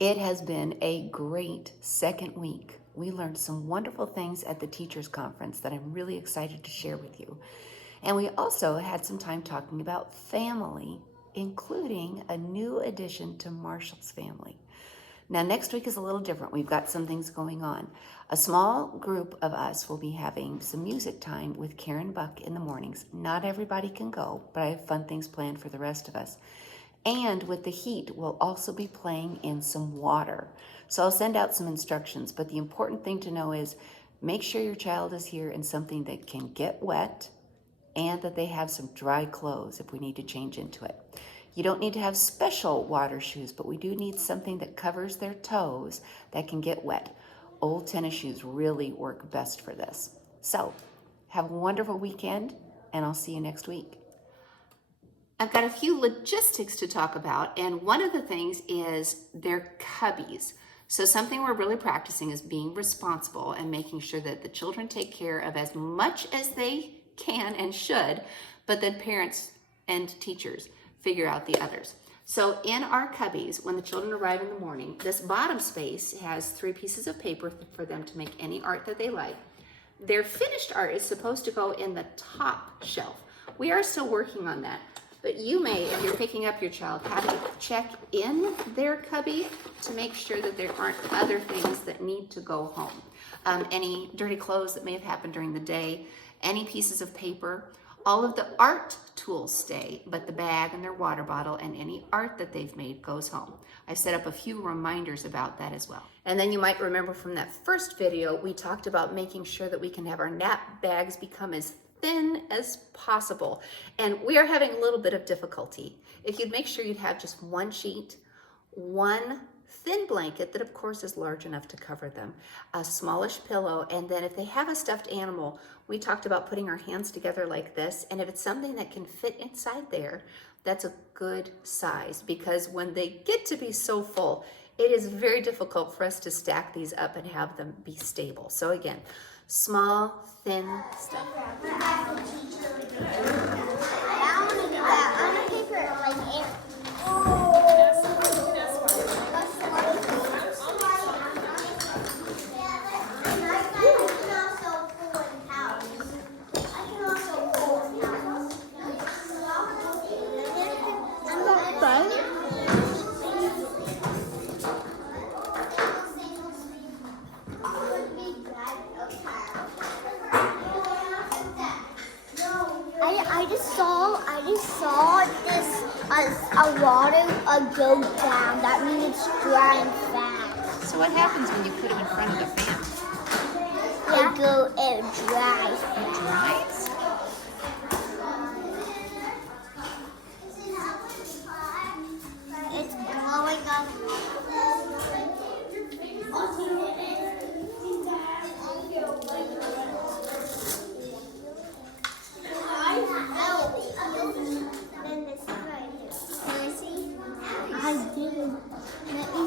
It has been a great second week. We learned some wonderful things at the Teachers Conference that I'm really excited to share with you. And we also had some time talking about family, including a new addition to Marshall's family. Now, next week is a little different. We've got some things going on. A small group of us will be having some music time with Karen Buck in the mornings. Not everybody can go, but I have fun things planned for the rest of us. And with the heat, we'll also be playing in some water. So I'll send out some instructions, but the important thing to know is make sure your child is here in something that can get wet and that they have some dry clothes if we need to change into it. You don't need to have special water shoes, but we do need something that covers their toes that can get wet. Old tennis shoes really work best for this. So have a wonderful weekend, and I'll see you next week. I've got a few logistics to talk about, and one of the things is their cubbies. So something we're really practicing is being responsible and making sure that the children take care of as much as they can and should, but then parents and teachers figure out the others. So in our cubbies, when the children arrive in the morning, this bottom space has 3 pieces of paper for them to make any art that they like. Their finished art is supposed to go in the top shelf. We are still working on that. But you may, if you're picking up your child, have to check in their cubby to make sure that there aren't other things that need to go home. Any dirty clothes that may have happened during the day, any pieces of paper, all of the art tools stay, but the bag and their water bottle and any art that they've made goes home. I set up a few reminders about that as well. And then you might remember from that first video, we talked about making sure that we can have our nap bags become as thin as possible. And we are having a little bit of difficulty. If you'd make sure you'd have just one sheet, one thin blanket that of course is large enough to cover them, a smallish pillow, and then if they have a stuffed animal, we talked about putting our hands together like this, and if it's something that can fit inside there, that's a good size, because when they get to be so full, it is very difficult for us to stack these up and have them be stable. So again, small, thin stuff. I just saw this a water go down. That means it's drying fast. So what happens when you put them in front of the fan? It dries. It dries? It's blowing up. I did.